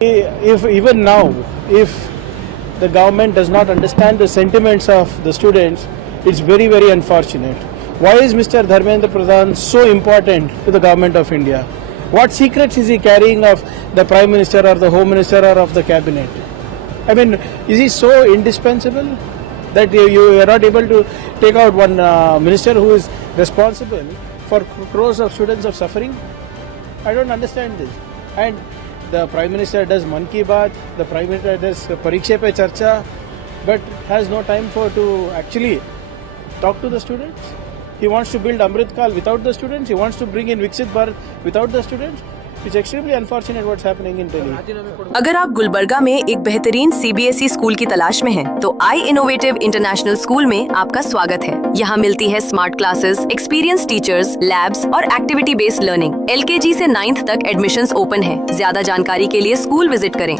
If even now, if the government does not understand the sentiments of the students, it's very, very unfortunate. Why is Mr. Dharmendra Pradhan so important to the government of India? What secrets is he carrying of the Prime Minister or the Home Minister or of the Cabinet? I mean, is he so indispensable that you are not able to take out one minister who is responsible for crores of students of suffering? I don't understand this. And the Prime Minister does Man Ki Baat, the Prime Minister does Pariksha Pe Charcha, but has no time to actually talk to the students. He wants to build Amrit Kal without the students. He wants to bring in Viksit Bharat without the students. It's extremely unfortunate what's happening in Delhi. अगर आप गुलबर्गा में एक बेहतरीन CBSE school की तलाश में हैं, तो आई इनोवेटिव इंटरनेशनल स्कूल में आपका स्वागत है। यहाँ मिलती है smart classes, experience teachers, labs और एक्टिविटी बेस्ड लर्निंग। LKG से 9th तक एडमिशंस ओपन है। ज्यादा जानकारी के लिए स्कूल विजिट करें।